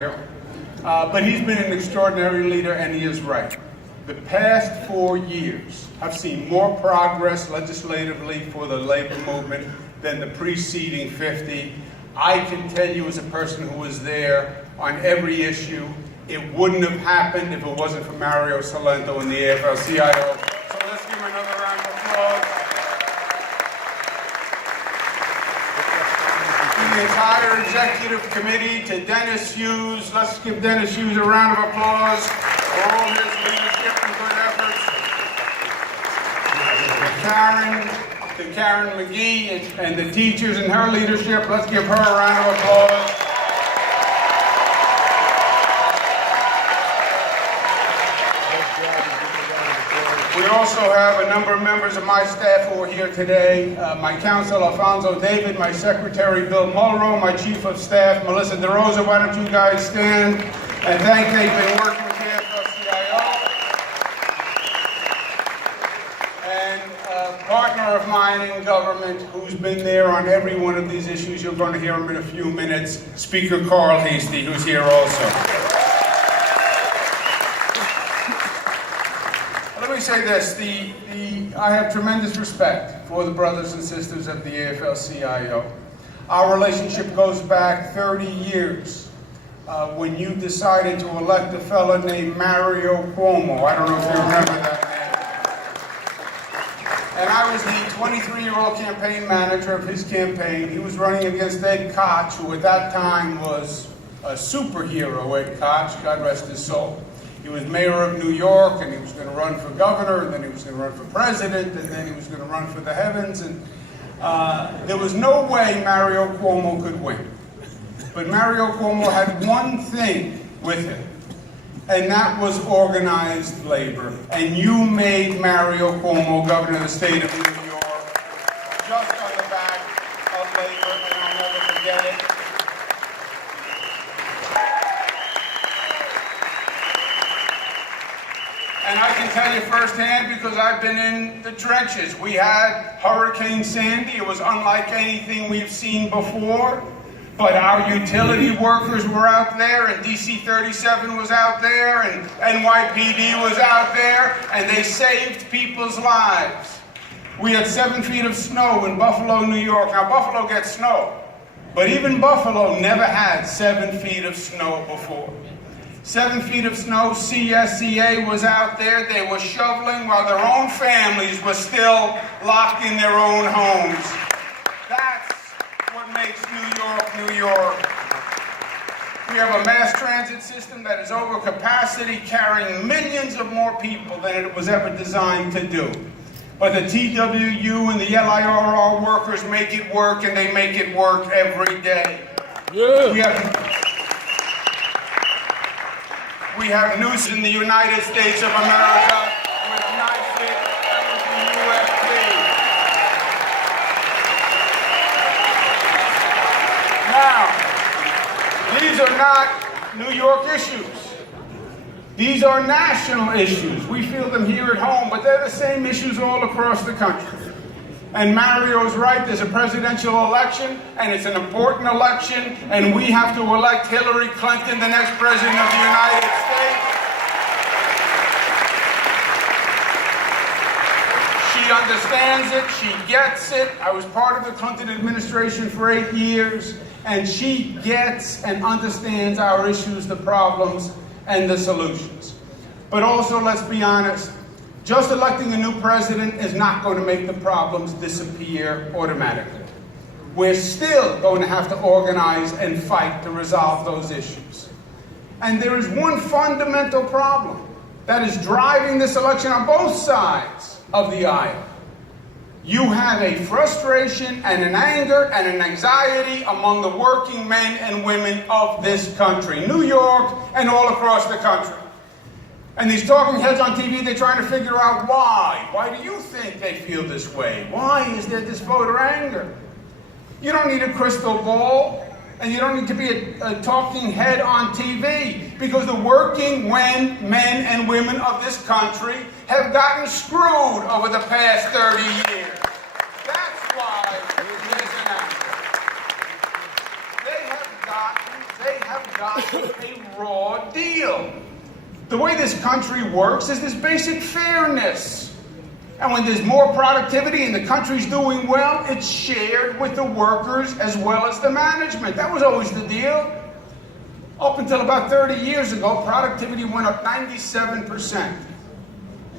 But he's been an extraordinary leader, and he is right. The past 4 years have seen more progress legislatively for the labor movement than the preceding 50. I can tell you as a person who was there on every issue, it wouldn't have happened if it wasn't for Mario Salento and the AFL-CIO. So let's give him another round of applause. The entire executive committee, to Dennis Hughes. Let's give Dennis Hughes a round of applause for all his leadership and good efforts. To Karen McGee and the teachers and her leadership. Let's give her a round of applause. We also have a number of members of my staff who are here today. My counsel, Alfonso David, my secretary, Bill Mulrow, my chief of staff, Melissa DeRosa. Why don't you guys stand and thank they've been working with the AFL-CIO. And a partner of mine in government who's been there on every one of these issues. You're going to hear him in a few minutes, Speaker Carl Hastie, who's here also. Let me say this, I have tremendous respect for the brothers and sisters of the AFL-CIO. Our relationship goes back 30 years when you decided to elect a fellow named Mario Cuomo. I don't know if you remember that name. And I was the 23-year-old campaign manager of his campaign. He was running against Ed Koch, who at that time was a superhero, Ed Koch, God rest his soul. He was mayor of New York, and he was going to run for governor, and then he was going to run for president, and then he was going to run for the heavens. And there was no way Mario Cuomo could win. But Mario Cuomo had one thing with him, and that was organized labor. And you made Mario Cuomo governor of the state of New York just on the back of labor, and I'll never forget it. And I can tell you firsthand because I've been in the trenches. We had Hurricane Sandy. It was unlike anything we've seen before. But our utility workers were out there, and DC 37 was out there, and NYPD was out there, and they saved people's lives. We had 7 feet of snow in Buffalo, New York. Now, Buffalo gets snow, but even Buffalo never had 7 feet of snow before. 7 feet of snow, CSCA was out there. They were shoveling while their own families were still locked in their own homes. That's what makes New York, New York. We have a mass transit system that is over capacity, carrying millions of more people than it was ever designed to do. But the TWU and the LIRR workers make it work, and they make it work every day. Yeah. We have news in the United States of America with NYSIT and the UFP. Now, these are not New York issues. These are national issues. We feel them here at home, but they're the same issues all across the country. And Mario's right, there's a presidential election, and it's an important election, and we have to elect Hillary Clinton, the next president of the United States. She understands it, she gets it. I was part of the Clinton administration for 8 years, and she gets and understands our issues, the problems, and the solutions. But also, let's be honest, just electing a new president is not going to make the problems disappear automatically. We're still going to have to organize and fight to resolve those issues. And there is one fundamental problem that is driving this election on both sides of the aisle. You have a frustration and an anger and an anxiety among the working men and women of this country, New York and all across the country. And these talking heads on TV, they're trying to figure out why. Why do you think they feel this way? Why is there this voter anger? You don't need a crystal ball, and you don't need to be a talking head on TV, because the working men and women of this country have gotten screwed over the past 30 years. That's why there's an anger. They have got a raw deal. The way this country works is this basic fairness. And when there's more productivity and the country's doing well, it's shared with the workers as well as the management. That was always the deal. Up until about 30 years ago, productivity went up 97%.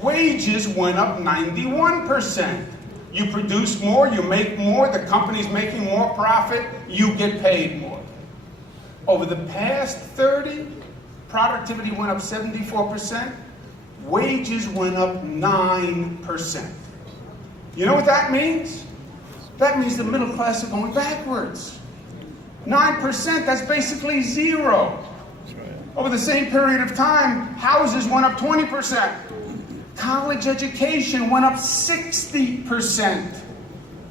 Wages went up 91%. You produce more, you make more, the company's making more profit, you get paid more. Over the past 30, productivity went up 74%, wages went up 9%. You know what that means? That means the middle class are going backwards. 9%, that's basically zero. Over the same period of time, houses went up 20%. College education went up 60%.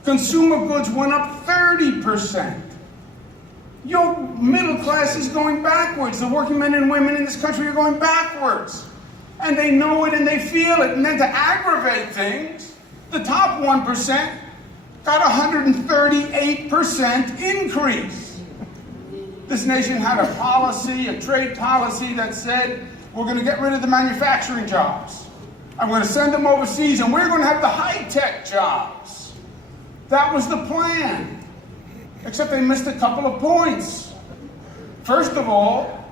Consumer goods went up 30%. Your middle class is going backwards. The working men and women in this country are going backwards. And they know it and they feel it. And then to aggravate things, the top 1% got a 138% increase. This nation had a policy, a trade policy that said, we're going to get rid of the manufacturing jobs. I'm going to send them overseas and we're going to have the high-tech jobs. That was the plan. Except they missed a couple of points. First of all,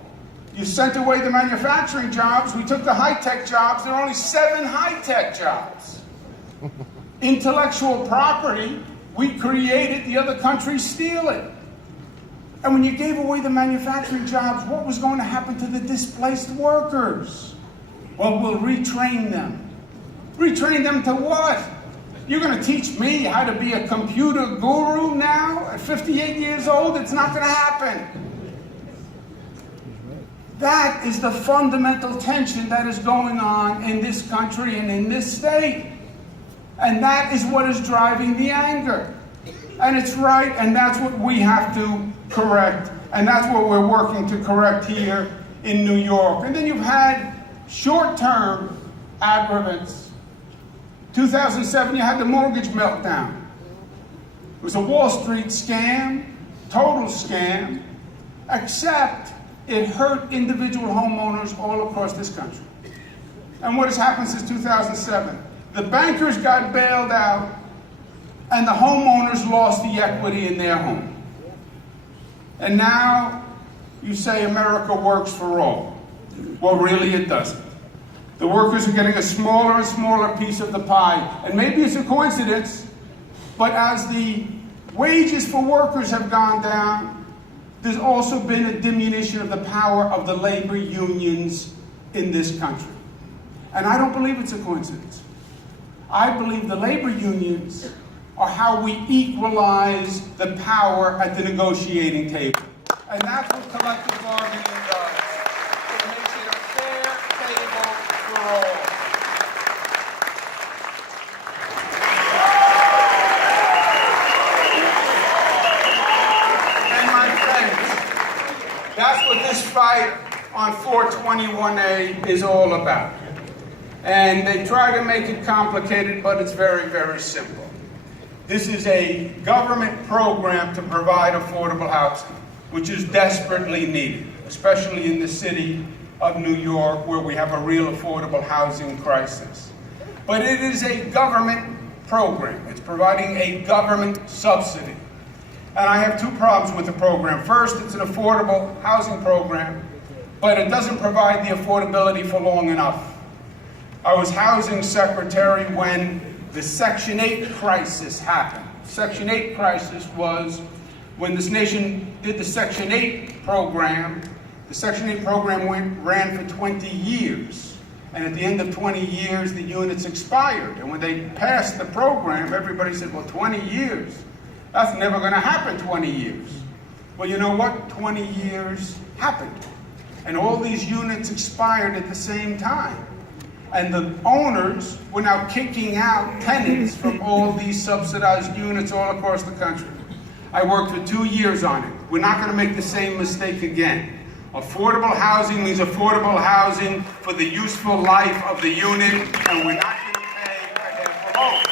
you sent away the manufacturing jobs. We took the high-tech jobs. There are only 7 high-tech jobs. Intellectual property, we created, the other countries steal it. And when you gave away the manufacturing jobs, what was going to happen to the displaced workers? Well, we'll retrain them. Retrain them to what? You're going to teach me how to be a computer guru now at 58 years old? It's not going to happen. That is the fundamental tension that is going on in this country and in this state. And that is what is driving the anger. And it's right, and that's what we have to correct. And that's what we're working to correct here in New York. And then you've had short-term aggravants. 2007, you had the mortgage meltdown. It was a Wall Street scam, total scam, except it hurt individual homeowners all across this country. And what has happened since 2007? The bankers got bailed out, and the homeowners lost the equity in their home. And now you say America works for all. Well, really it doesn't. The workers are getting a smaller and smaller piece of the pie. And maybe it's a coincidence, but as the wages for workers have gone down, there's also been a diminution of the power of the labor unions in this country. And I don't believe it's a coincidence. I believe the labor unions are how we equalize the power at the negotiating table. And that's what collective bargaining does. It makes it a fair table for all. And my friends, that's what this fight on 421A is all about. And they try to make it complicated, but it's very, very simple. This is a government program to provide affordable housing, which is desperately needed, especially in the city of New York, where we have a real affordable housing crisis. But it is a government program. It's providing a government subsidy. And I have 2 problems with the program. First, it's an affordable housing program, but it doesn't provide the affordability for long enough. I was housing secretary when the Section 8 crisis happened. Section 8 crisis was when this nation did the Section 8 program. The Section 8 program ran for 20 years. And at the end of 20 years, the units expired. And when they passed the program, everybody said, well, 20 years? That's never going to happen, 20 years. Well, you know what? 20 years happened. And all these units expired at the same time. And the owners were now kicking out tenants from all these subsidized units all across the country. I worked for 2 years on it. We're not going to make the same mistake again. Affordable housing means affordable housing for the useful life of the unit, and we're not going to pay a half a home.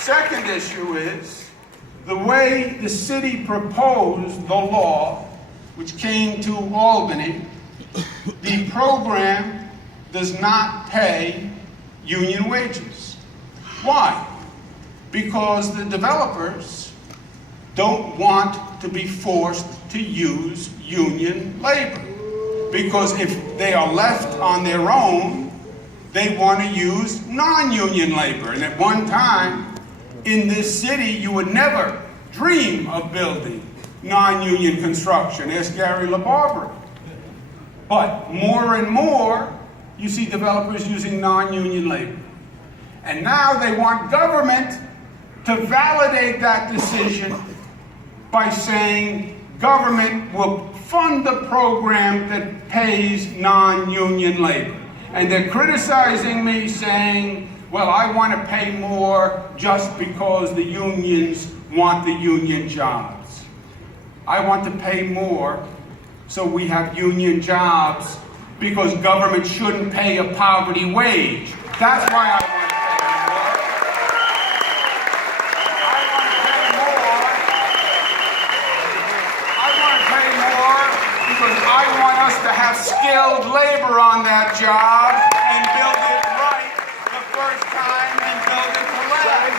Second issue is the way the city proposed the law, which came to Albany, the program does not pay union wages. Why? Because the developers don't want to be forced to use union labor. Because if they are left on their own, they want to use non-union labor. And at one time, in this city, you would never dream of building non-union construction. Ask Gary LaBarbera. But more and more, you see developers using non-union labor. And now they want government to validate that decision by saying government will fund the program that pays non-union labor. And they're criticizing me, saying, well, I want to pay more just because the unions want the union jobs. I want to pay more so we have union jobs because government shouldn't pay a poverty wage. That's why I want to pay more. I want to pay more because I want us to have skilled labor on that job and build it right the first time and build it to last.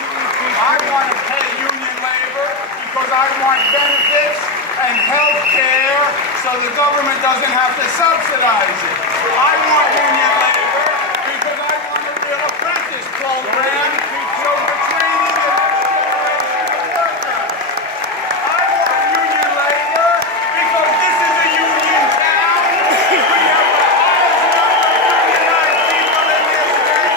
I want to pay union labor because I want benefits and health care so the government doesn't have to subsidize it. I want union labor because I want a real apprentice program so we're training the next generation of workers. I want union labor because this is a union town. We have the highest number of unionized people in this state. I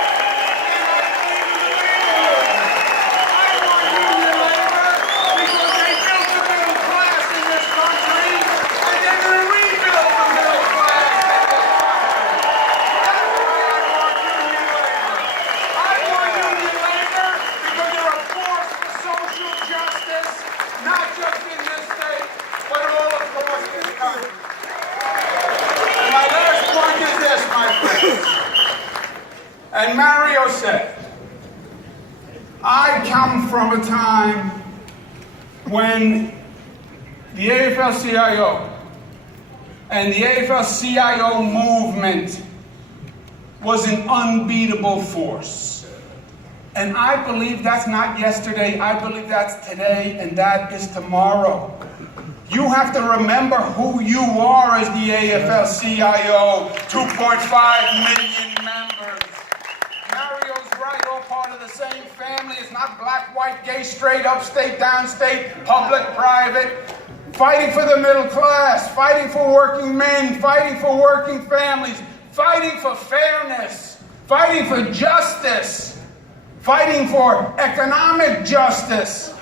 want union labor because they built the middle class in this country and they're going to rebuild the middle class in this country. That's why I want union labor. I want union labor because they're a force for social justice, not just in this state, but all across this country. And my last point is this, my friends. And Mario said, I come from a time when the AFL-CIO and the AFL-CIO movement was an unbeatable force. And I believe that's not yesterday, I believe that's today, and that is tomorrow. You have to remember who you are as the AFL-CIO, 2.5 million members. Mario's right, all part of the same family. It's not black, white, gay, straight, upstate, downstate, public, private. Fighting for the middle class, fighting for working men, fighting for working families, fighting for fairness, fighting for justice, fighting for economic justice,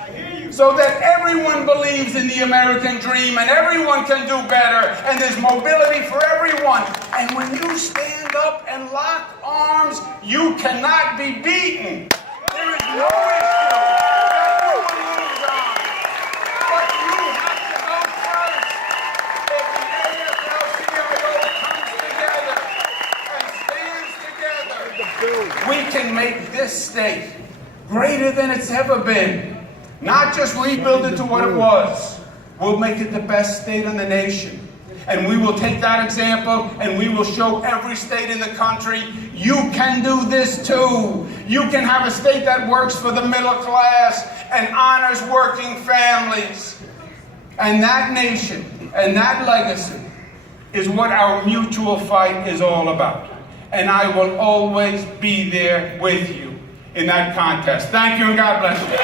so that everyone believes in the American dream and everyone can do better and there's mobility for everyone. And when you stand up and lock arms, you cannot be beaten. There is no issue that you will lose on. But you have to go first. If the AFL-CIO comes together and stands together, we can make this state greater than it's ever been. Not just rebuild it to what it was. We'll make it the best state in the nation. And we will take that example and we will show every state in the country, you can do this too. You can have a state that works for the middle class and honors working families. And that nation and that legacy is what our mutual fight is all about. And I will always be there with you in that contest. Thank you and God bless you.